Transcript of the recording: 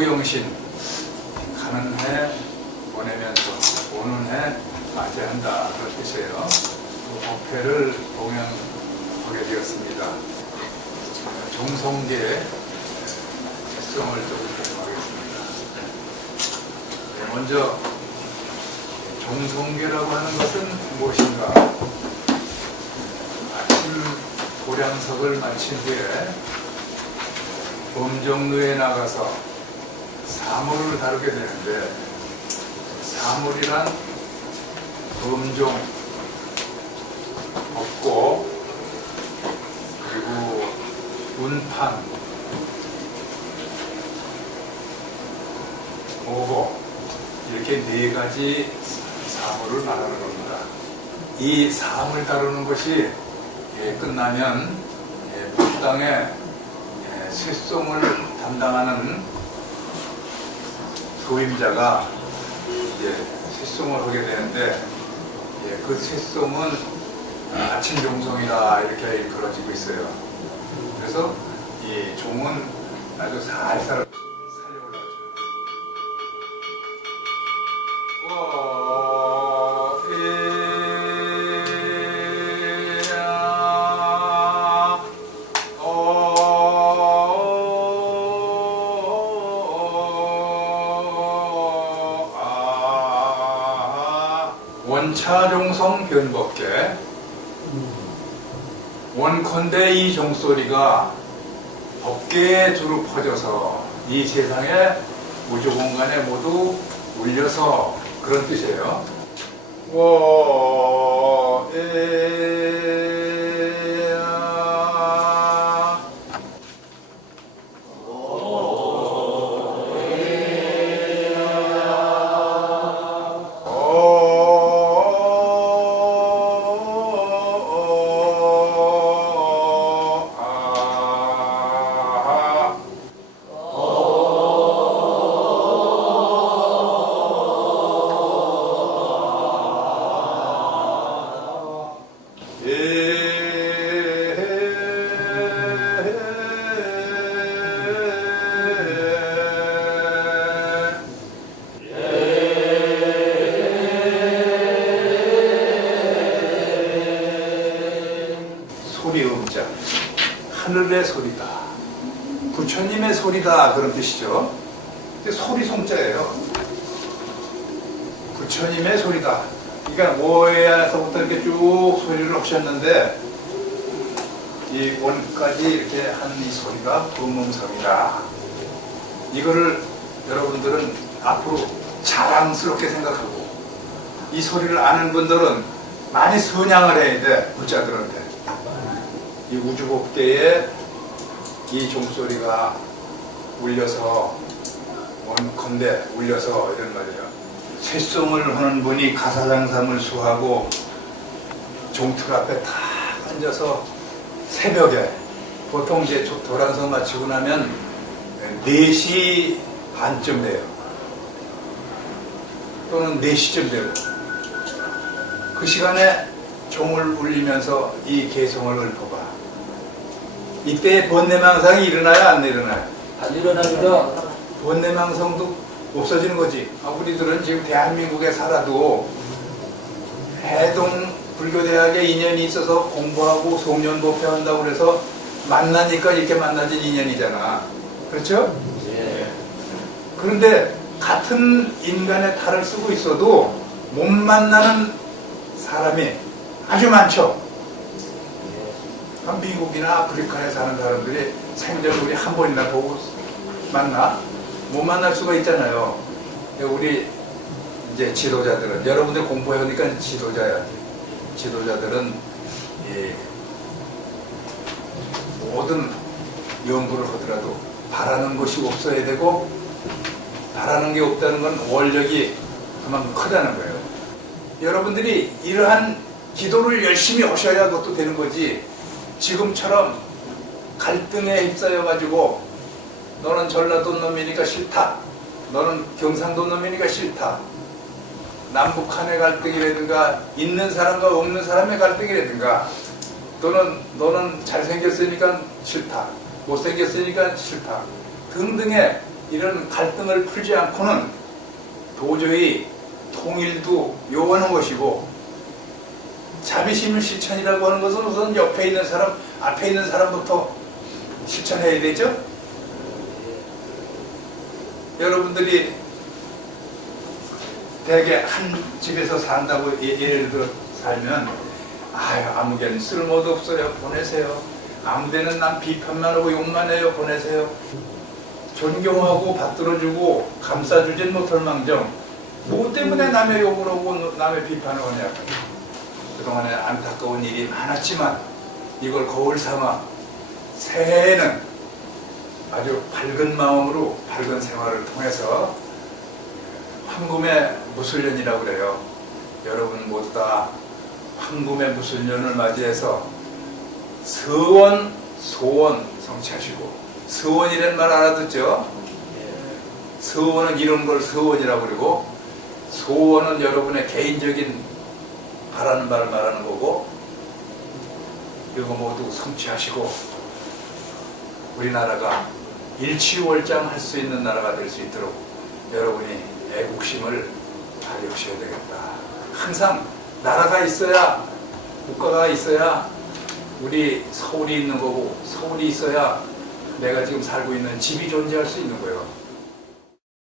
동부영신 가는 해 보내면서 오는 해 맞이한다 그런 뜻이에요. 그 법회를 동행하게 되었습니다. 종성계의 특성을 좀 설명하겠습니다. 네, 먼저 종성계라고 하는 것은 무엇인가? 아침 고량석을 마친 후에 범정루에 나가서 사물을 다루게 되는데 사물이란 범종, 법고 그리고 운판, 오고 이렇게 네 가지 사물을 말하는 겁니다. 이 사물 다루는 것이 예, 끝나면 예, 법당에 예, 쇠송을 담당하는 소임자가 이제 쇠송을 하게 되는데 예, 그 쇠송은 아침 종송이다 이렇게 일컬어지고 있어요. 그래서 이 종은 아주 살살 원차종성 변법계 원컨대 이 종소리가 법계에 두루 퍼져서 이 세상에 우주 공간에 모두 울려서 그런 뜻이에요. 워 에 소리 음자. 하늘의 소리다. 부처님의 소리다. 그런 뜻이죠. 근데 소리 송자예요. 부처님의 소리다. 그러니까 오해에서부터 이렇게 쭉 소리를 하셨는데 이 원까지 이렇게 한 이 소리가 부음음성이다. 이거를 여러분들은 앞으로 자랑스럽게 생각하고 이 소리를 아는 분들은 많이 선양을 해야 돼 부자들한테 이 우주법계에 이 종소리가 울려서 원컨대 울려서 이런 말이에요 쇠송을 하는 분이 가사장삼을 수하고 종틀 앞에 탁 앉아서 새벽에 보통 이제 조- 도란성 마치고 나면 4시 반쯤 돼요. 또는 4시쯤 되고 그 시간에 종을 울리면서 이 개성을 읊어봐. 이때 번뇌망상이 일어나요? 안 일어나요? 안 일어납니다. 번뇌망상도 없어지는 거지. 아, 우리들은 지금 대한민국에 살아도 해동 불교대학에 인연이 있어서 공부하고 송년법회 한다고 그래서 만나니까 이렇게 만나진 인연이잖아. 그렇죠? 예. 그런데 같은 인간의 탈을 쓰고 있어도 못 만나는 사람이 아주 많죠. 아, 미국이나 아프리카에 사는 사람들이 생전 우리 한 번이나 보고 만나? 못 만날 수가 있잖아요. 우리 이제 지도자들은 여러분들 공부해오니까 지도자야. 지도자들은 이 모든 연구를 하더라도 바라는 것이 없어야 되고 바라는 게 없다는 건 원력이 그만큼 크다는 거예요. 여러분들이 이러한 기도를 열심히 하셔야 그것도 되는 거지. 지금처럼 갈등에 휩싸여 가지고 너는 전라도 놈이니까 싫다. 너는 경상도 놈이니까 싫다. 남북한의 갈등이라든가 있는 사람과 없는 사람의 갈등이라든가 또는 너는 잘생겼으니까 싫다. 못생겼으니까 싫다. 등등의 이런 갈등을 풀지 않고는 도저히 통일도 요하는 것이고 자비심 실천이라고 하는 것은 우선 옆에 있는 사람, 앞에 있는 사람부터 실천해야 되죠. 여러분들이 대개 한 집에서 산다고 예- 예를 들어 살면 아유 아무개는 쓸모도 없어요. 보내세요. 아무데는 난 비판만 하고 욕만 해요. 보내세요. 존경하고 받들어주고 감싸주진 못할 망정. 뭐 때문에 남의 욕을 하고 남의 비판을 하냐 그동안에 안타까운 일이 많았지만 이걸 거울 삼아 새해에는 아주 밝은 마음으로 밝은 생활을 통해서 황금의 무술년이라고 그래요. 여러분 모두 다 황금의 무술년을 맞이해서 서원, 소원 성취하시고 서원이라는 말 알아듣죠? 서원은 이런 걸 서원이라고 그러고 소원은 여러분의 개인적인 바라는 바를 말하는 거고 이거 모두 성취하시고 우리나라가 일치월장 할 수 있는 나라가 될 수 있도록 여러분이 애국심을 발휘하셔야 되겠다. 항상 나라가 있어야 국가가 있어야 우리 서울이 있는 거고 서울이 있어야 내가 지금 살고 있는 집이 존재할 수 있는 거예요.